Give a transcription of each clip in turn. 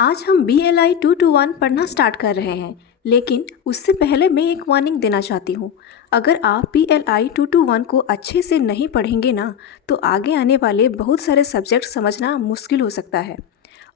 आज हम BLI 221 पढ़ना स्टार्ट कर रहे हैं, लेकिन उससे पहले मैं एक वार्निंग देना चाहती हूँ। अगर आप BLI 221 को अच्छे से नहीं पढ़ेंगे ना, तो आगे आने वाले बहुत सारे सब्जेक्ट समझना मुश्किल हो सकता है।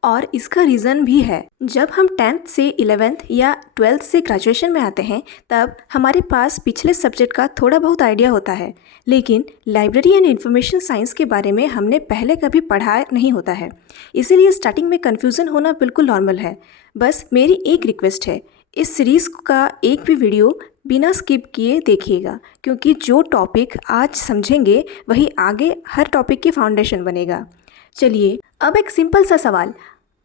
और इसका रीज़न भी है। जब हम 10th से 11th या 12th से ग्रेजुएशन में आते हैं, तब हमारे पास पिछले सब्जेक्ट का थोड़ा बहुत आइडिया होता है, लेकिन लाइब्रेरी एंड इंफॉर्मेशन साइंस के बारे में हमने पहले कभी पढ़ा नहीं होता है। इसीलिए स्टार्टिंग में कन्फ्यूज़न होना बिल्कुल नॉर्मल है। बस मेरी एक रिक्वेस्ट है, इस सीरीज़ का एक भी वीडियो बिना स्किप किए देखिएगा, क्योंकि जो टॉपिक आज समझेंगे वही आगे हर टॉपिक की फाउंडेशन बनेगा। चलिए, अब एक सिंपल सा सवाल,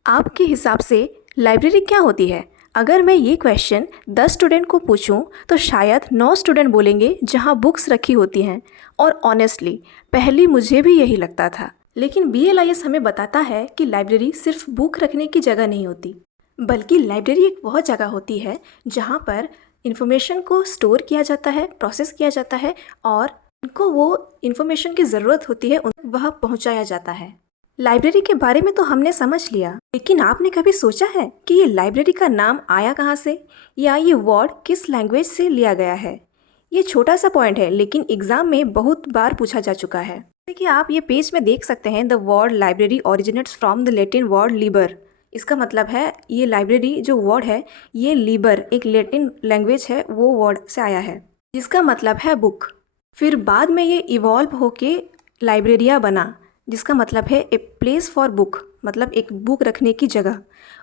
आपके हिसाब से लाइब्रेरी क्या होती है? अगर मैं ये क्वेश्चन 10 स्टूडेंट को पूछूं, तो शायद 9 स्टूडेंट बोलेंगे जहां बुक्स रखी होती हैं। और ऑनेस्टली पहले मुझे भी यही लगता था, लेकिन BLIS हमें बताता है कि लाइब्रेरी सिर्फ बुक रखने की जगह नहीं होती, बल्कि लाइब्रेरी एक वह जगह होती है जहाँ पर इंफॉर्मेशन को स्टोर किया जाता है, प्रोसेस किया जाता है, और उनको वो इंफॉर्मेशन की ज़रूरत होती है वह पहुँचाया जाता है। लाइब्रेरी के बारे में तो हमने समझ लिया, लेकिन आपने कभी सोचा है कि ये लाइब्रेरी का नाम आया कहाँ से, या ये वर्ड किस लैंग्वेज से लिया गया है? ये छोटा सा पॉइंट है, लेकिन एग्जाम में बहुत बार पूछा जा चुका है। देखिए, आप ये पेज में देख सकते हैं, the word library originates from the Latin word liber. इसका मतलब है ये लाइब्रेरी जो वर्ड है, ये लीबर एक लैटिन लैंग्वेज है, वो वर्ड से आया है, जिसका मतलब है बुक। फिर बाद में ये इवॉल्व होके लाइब्रेरिया बना, जिसका मतलब है ए प्लेस फॉर बुक, मतलब एक बुक रखने की जगह।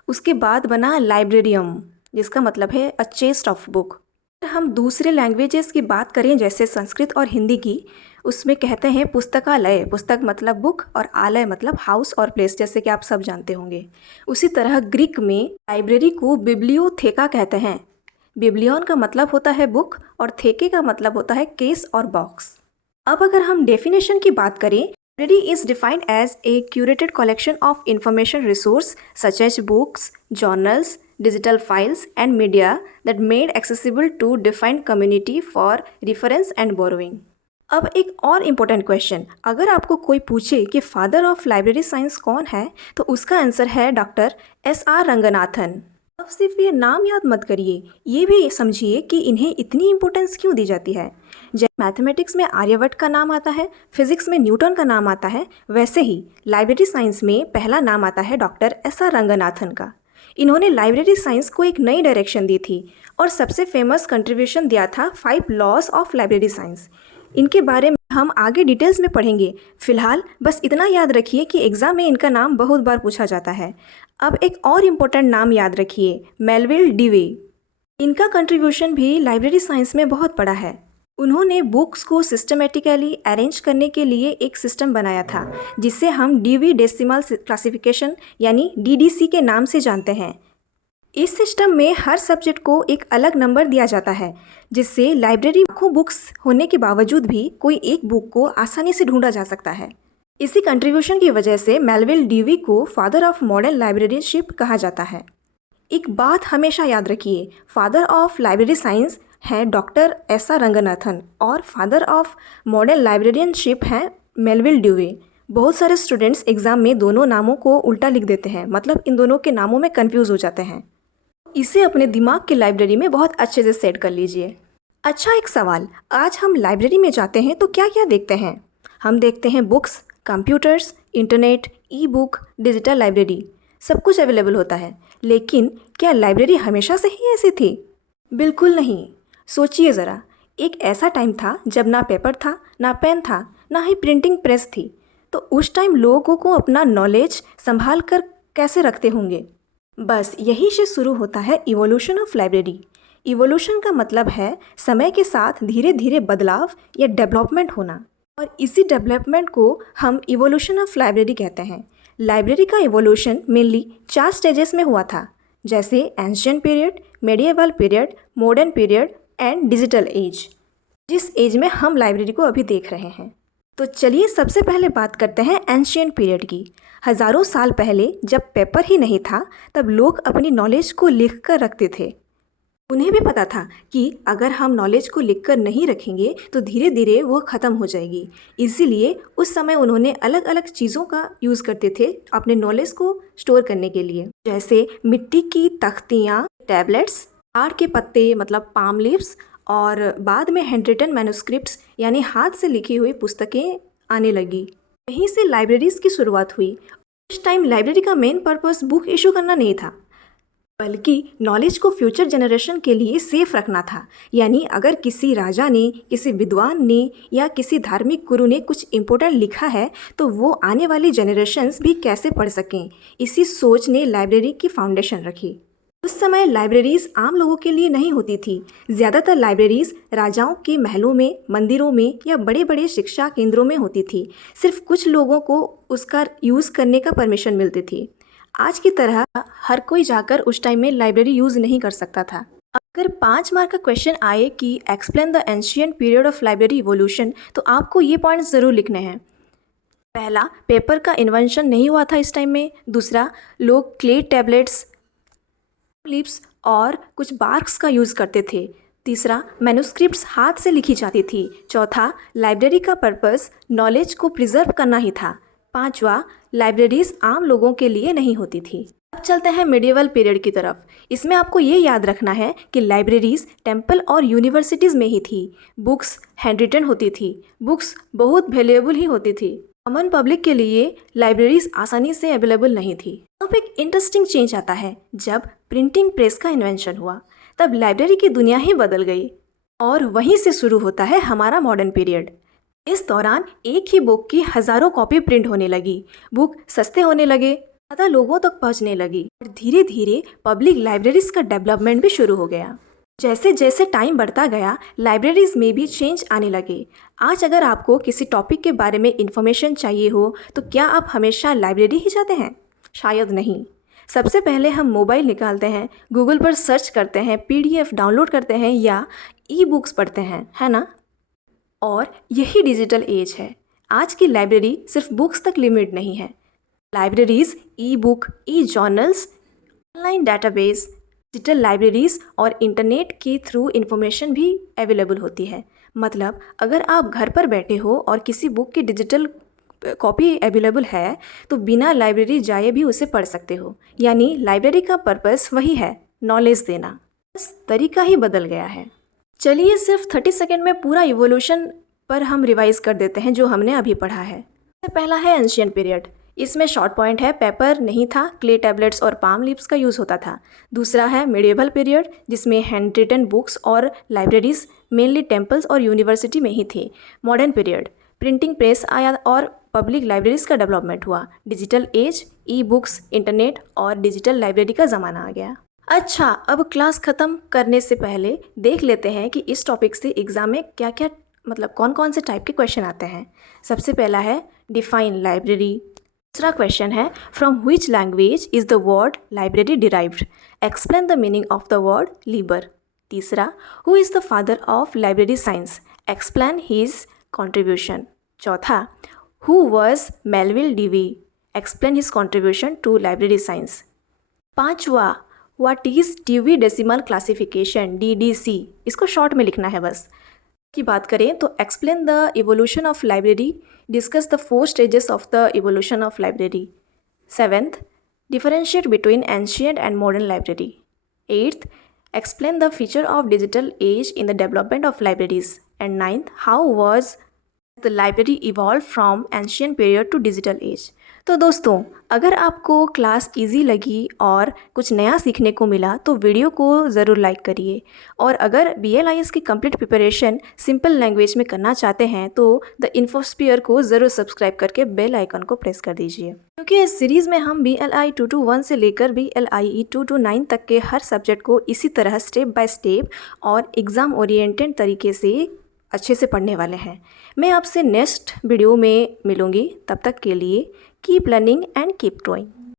उसके बाद बना लाइब्रेरियम, जिसका मतलब है अ चेस्ट ऑफ बुक। हम दूसरे लैंग्वेजेस की बात करें, जैसे संस्कृत और हिंदी की, उसमें कहते हैं पुस्तकालय, पुस्तक मतलब बुक, और आलय मतलब हाउस और प्लेस, जैसे कि आप सब जानते होंगे। उसी तरह ग्रीक में लाइब्रेरी को बिब्लियोथेका कहते हैं। बिब्लियन का मतलब होता है बुक, और थेके का मतलब होता है केस और बॉक्स। अब अगर हम डेफिनेशन की बात करें, library is defined as a curated collection of information resource such as books, journals, digital files and media that made accessible to defined community for reference and borrowing. अब एक और इम्पोर्टेंट क्वेश्चन, अगर आपको कोई पूछे कि फादर ऑफ लाइब्रेरी साइंस कौन है, तो उसका आंसर है डॉक्टर SR रंगनाथन। अब सिर्फ ये नाम याद मत करिए, ये भी समझिए कि इन्हें इतनी इम्पोर्टेंस क्यों दी जाती है। जैसे मैथमेटिक्स में आर्यभट्ट का नाम आता है, फिजिक्स में न्यूटन का नाम आता है, वैसे ही लाइब्रेरी साइंस में पहला नाम आता है डॉक्टर SR रंगनाथन का। इन्होंने लाइब्रेरी साइंस को एक नई डायरेक्शन दी थी, और सबसे फेमस कंट्रीब्यूशन दिया था 5 लॉज ऑफ लाइब्रेरी साइंस। इनके बारे में हम आगे डिटेल्स में पढ़ेंगे। फिलहाल बस इतना याद रखिए कि एग्ज़ाम में इनका नाम बहुत बार पूछा जाता है। अब एक और इम्पोर्टेंट नाम याद रखिए, मेलविल डेवे। इनका कंट्रीब्यूशन भी लाइब्रेरी साइंस में बहुत बड़ा है। उन्होंने बुक्स को सिस्टमेटिकली अरेंज करने के लिए एक सिस्टम बनाया था, जिसे हम डेवी डेसिमल क्लासिफिकेशन यानी DDC के नाम से जानते हैं। इस सिस्टम में हर सब्जेक्ट को एक अलग नंबर दिया जाता है, जिससे लाइब्रेरी लाखों बुक्स होने के बावजूद भी कोई एक बुक को आसानी से ढूंढा जा सकता है। इसी कंट्रीब्यूशन की वजह से मेलविल डेवी को फादर ऑफ मॉडर्न लाइब्रेरीशिप कहा जाता है। एक बात हमेशा याद रखिए, फादर ऑफ लाइब्रेरी साइंस हैं डॉक्टर SR रंगनाथन, और फादर ऑफ मॉडर्न लाइब्रेरियनशिप हैं मेलविल डेवे। बहुत सारे स्टूडेंट्स एग्जाम में दोनों नामों को उल्टा लिख देते हैं, मतलब इन दोनों के नामों में कंफ्यूज हो जाते हैं। इसे अपने दिमाग की लाइब्रेरी में बहुत अच्छे से सेट कर लीजिए। अच्छा, एक सवाल, आज हम लाइब्रेरी में जाते हैं तो क्या क्या देखते हैं? हम देखते हैं books, computers, internet, e-book, digital library, सब कुछ अवेलेबल होता है। लेकिन क्या लाइब्रेरी हमेशा से ही ऐसी थी? बिल्कुल नहीं। सोचिए ज़रा, एक ऐसा टाइम था जब ना पेपर था, ना पेन था, ना ही प्रिंटिंग प्रेस थी। तो उस टाइम लोगों को अपना नॉलेज संभाल कर कैसे रखते होंगे? बस यही से शुरू होता है इवोल्यूशन ऑफ लाइब्रेरी। इवोल्यूशन का मतलब है समय के साथ धीरे धीरे बदलाव या डेवलपमेंट होना, और इसी डेवलपमेंट को हम इवोल्यूशन ऑफ लाइब्रेरी कहते हैं। लाइब्रेरी का इवोल्यूशन मेनली 4 स्टेजेस में हुआ था, जैसे ancient period, medieval period, modern period and digital age, जिस एज में हम लाइब्रेरी को अभी देख रहे हैं। तो चलिए सबसे पहले बात करते हैं एंशिएंट पीरियड की। हज़ारों साल पहले जब पेपर ही नहीं था, तब लोग अपनी नॉलेज को लिख कर रखते थे। उन्हें भी पता था कि अगर हम नॉलेज को लिखकर नहीं रखेंगे तो धीरे धीरे वो ख़त्म हो जाएगी। इसीलिए उस समय उन्होंने अलग अलग चीज़ों का यूज़ करते थे अपने नॉलेज को स्टोर करने के लिए, जैसे मिट्टी की तख्तियाँ, टैबलेट्स, ताड़ के पत्ते मतलब पाम लीव्स, और बाद में हैंड रिटन मैन्युस्क्रिप्ट्स यानी हाथ से लिखी हुई पुस्तकें आने लगी। यहीं से लाइब्रेरीज़ की शुरुआत हुई। उस टाइम लाइब्रेरी का मेन पर्पस बुक इशू करना नहीं था, बल्कि नॉलेज को फ्यूचर जनरेशन के लिए सेफ रखना था। यानी अगर किसी राजा ने, किसी विद्वान ने या किसी धार्मिक गुरु ने कुछ इम्पोर्टेंट लिखा है तो वो आने वाली जनरेशन्स भी कैसे पढ़ सकें, इसी सोच ने लाइब्रेरी की फाउंडेशन रखी। उस समय लाइब्रेरीज़ आम लोगों के लिए नहीं होती थी। ज़्यादातर लाइब्रेरीज़ राजाओं के महलों में, मंदिरों में या बड़े बड़े शिक्षा केंद्रों में होती थी। सिर्फ कुछ लोगों को उसका यूज़ करने का परमिशन मिलती थी। आज की तरह हर कोई जाकर उस टाइम में लाइब्रेरी यूज़ नहीं कर सकता था। अगर 5 मार्क का क्वेश्चन आए कि explain the ancient period of library evolution, तो आपको ये पॉइंट्स ज़रूर लिखने हैं। पहला, पेपर का इन्वेंशन नहीं हुआ था इस टाइम में। दूसरा, लोग क्ले टैबलेट्स, लिप्स और कुछ बार्क्स का यूज़ करते थे। तीसरा, मैन्युस्क्रिप्ट्स हाथ से लिखी जाती थी। चौथा, लाइब्रेरी का पर्पस नॉलेज को प्रिजर्व करना ही था। पांचवा, लाइब्रेरीज आम लोगों के लिए नहीं होती थी। अब चलते हैं मिडिवल पीरियड की तरफ। इसमें आपको ये याद रखना है कि लाइब्रेरीज टेम्पल और यूनिवर्सिटीज़ में ही थी। बुक्स हैंड रिटन होती थी। बुक्स बहुत वैल्यूएबल ही होती थी। कॉमन पब्लिक के लिए लाइब्रेरीज आसानी से अवेलेबल नहीं थी। अब एक इंटरेस्टिंग चेंज आता है जब प्रिंटिंग प्रेस का इन्वेंशन हुआ। तब लाइब्रेरी की दुनिया ही बदल गई और वहीं से शुरू होता है हमारा मॉडर्न पीरियड। इस दौरान एक ही बुक की हज़ारों कॉपी प्रिंट होने लगी। बुक सस्ते होने लगे, ज़्यादा लोगों तक पहुंचने लगी और धीरे धीरे पब्लिक लाइब्रेरीज़ का डेवलपमेंट भी शुरू हो गया। जैसे जैसे टाइम बढ़ता गया, लाइब्रेरीज़ में भी चेंज आने लगे। आज अगर आपको किसी टॉपिक के बारे में इन्फॉर्मेशन चाहिए हो तो क्या आप हमेशा लाइब्रेरी ही जाते हैं? शायद नहीं। सबसे पहले हम मोबाइल निकालते हैं, गूगल पर सर्च करते हैं, PDF डाउनलोड करते हैं या ई-बुक्स पढ़ते हैं, है ना? और यही डिजिटल एज है। आज की लाइब्रेरी सिर्फ बुक्स तक लिमिट नहीं है। Libraries e-book, e-journals, online database, digital libraries और इंटरनेट के थ्रू इन्फॉर्मेशन भी अवेलेबल होती है। मतलब अगर आप घर पर बैठे हो और किसी बुक की डिजिटल कॉपी अवेलेबल है तो बिना लाइब्रेरी जाए भी उसे पढ़ सकते हो। यानी लाइब्रेरी का पर्पस वही है, नॉलेज देना। बस तरीका ही बदल गया है। चलिए सिर्फ 30 सेकेंड में पूरा इवोल्यूशन पर हम रिवाइज कर देते हैं जो हमने अभी पढ़ा है। पहला है एंशियंट पीरियड। इसमें शॉर्ट पॉइंट है, पेपर नहीं था, क्ले टैबलेट्स और पाम लीव्स का यूज़ होता था। दूसरा है मिडिवल पीरियड, जिसमें हैंड रिटन बुक्स और लाइब्रेरीज मेनली टेम्पल्स और यूनिवर्सिटी में ही थे। मॉडर्न पीरियड, प्रिंटिंग प्रेस आया और पब्लिक लाइब्रेरीज का डेवलपमेंट हुआ। Digital age, e books, internet और डिजिटल लाइब्रेरी का ज़माना आ गया। अच्छा, अब क्लास ख़त्म करने से पहले देख लेते हैं कि इस टॉपिक से एग्ज़ाम में क्या क्या मतलब कौन कौन से टाइप के क्वेश्चन आते हैं। सबसे पहला है डिफाइन लाइब्रेरी। दूसरा क्वेश्चन है from which language is the word library derived, explain the meaning of the word liber. तीसरा, who is the father of library science, explain his contribution. चौथा, who was Melvil Dewey, explain his contribution to library science. पाँचवा, what is Dewey decimal classification, DDC, इसको short में लिखना है बस। की बात करें तो explain the evolution of library, discuss the 4 stages of the evolution of library. 7th, differentiate between ancient and modern library. 8th, explain the feature of digital age in the development of libraries. And 9th, how was the library evolve from ancient period to digital age. तो दोस्तों, अगर आपको class easy लगी और कुछ नया सीखने को मिला तो वीडियो को ज़रूर लाइक करिए। और अगर BLIS की कंप्लीट प्रिपरेशन सिंपल लैंग्वेज में करना चाहते हैं तो द इन्फोस्फीयर को ज़रूर सब्सक्राइब करके बेल आइकन को प्रेस कर दीजिए, क्योंकि इस सीरीज़ में हम BLI 221 से लेकर BLIE 229 तक के हर सब्जेक्ट को इसी तरह स्टेप बाय स्टेप और एग्ज़ाम ओरिएंटेड तरीके से अच्छे से पढ़ने वाले हैं। मैं आपसे नेक्स्ट वीडियो में मिलूँगी। तब तक के लिए keep learning and keep growing.